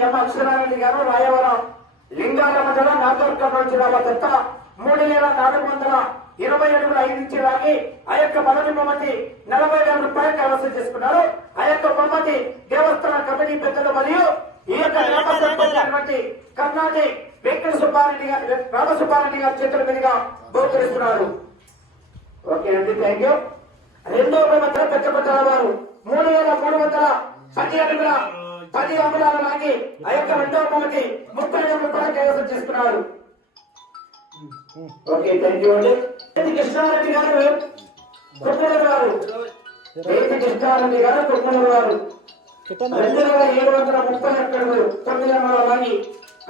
ఎం అక్షరారెడ్డి గారు రాయవరం లింగాల మండలం నాగర్ కర్నూలు జిల్లా చెత్త మూడు వేల నాలుగు వందల ఇరవై అడుగుల ఐదు ఇంచి లాగి ఆ యొక్క పదవి బొమ్మతి నలభై వేల రూపాయలు కైవసం చేసుకున్నారు. ఆ యొక్క బొమ్మతి దేవస్థాన కమిటీ పెద్దలు మరియు ఈ యొక్క కర్ణాటి వెంకట సుబ్బారెడ్డి గారు రామ సుబ్బారెడ్డి గారి చేతుల మీదుగా బహుకరిస్తున్నారు. ఓకే అండి థ్యాంక్ యూ. రెండో పెద్ద పెద్దపట్టాల వారు మూడు వేల మూడు వందల పది అడుగుల పది అంగుళాల లాగి ఆ యొక్క రెండో బొమ్మకి ముప్పై వేల రూపాయలు కైవసం చేసుకున్నారు. ఓకే థ్యాంక్ యూ అండి. కృష్ణారెడ్డి గారు కుమ్మూరు గారు. రైతు కృష్ణారెడ్డి గారు కుమ్మూరు గారు. రెండు వేల ఏడు వందల ముప్పై ఎకరాలు తొమ్మిది వందల లాగి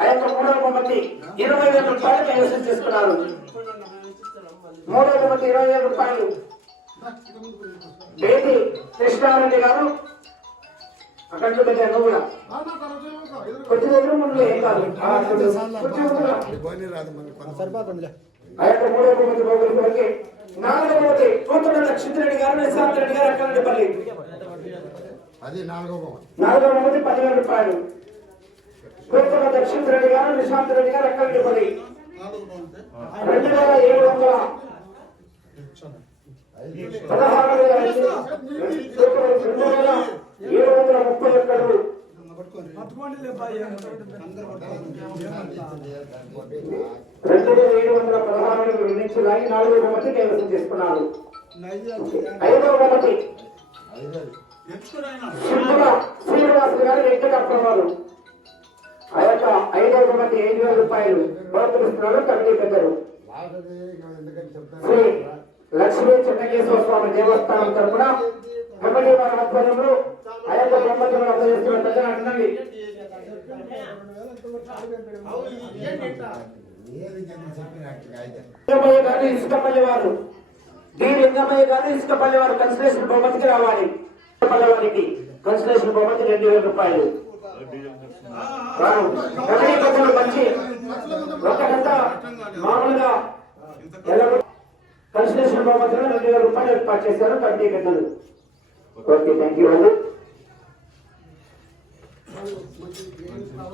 ఆ యొక్క మూడవ బొమ్మకి ఇరవై వేల రూపాయలు కైవసం చేసుకున్నారు. మూడవ బొమ్మకి ఇరవై వేల రూపాయలు. బేటి కృష్ణారెడ్డి గారు అక్కడ నువ్వు కూడా కొంచెం దగ్గర ముందు ఏం కాదు. సరిపోతుందిలే ఆ యొక్క గారు నిశాంత్ రెడ్డి గారు అది నాలుగవ పదివేల రూపాయలు కూతురు దక్షిణ రెడ్డి గారు నిశాంత్ రెడ్డి గారు అక్కడపల్లి రెండు వేల ఏడు వందల పదహారు వేల ఐదు రెండు వేల ఏడు వందల ముప్పై ఒక్కడు రెండు వేల ఏడు వందల పదహారు అడుగులు నుంచి లాగి నాలుగో బొమ్మకి కైవసం ఐదవ సింపుల శ్రీనివాస్ గారు వెంకటప్రభాలు ఆ యొక్క ఐదవ బొమ్మకి ఐదు వేల రూపాయలు బహుకరిస్తున్నారు కమిటీ పెద్దలు. శ్రీ లక్ష్మీ చెన్నకేశ్వర స్వామి దేవస్థానం తరపున కమిటీ వారి ఆధ్వర్యంలో ఆ యొక్క బొమ్మకి మనం అందజేస్తున్న పెద్దలు అంటున్నది లింగమయ్య గారు ఇసుకపల్లి వారు డి లింగమయ్య గారు ఇసుకపల్లి వారు కన్సలేషన్ బహుమతికి రావాలి కన్సలేషన్ బహుమతి రెండు వేల రూపాయలు వారు మంచి ఒక గంట మామూలుగా కన్సలేషన్ బహుమతిలో రెండు వేల రూపాయలు ఏర్పాటు చేశారు కమిటీ పెద్దలు ఓకే థ్యాంక్ యూ అండి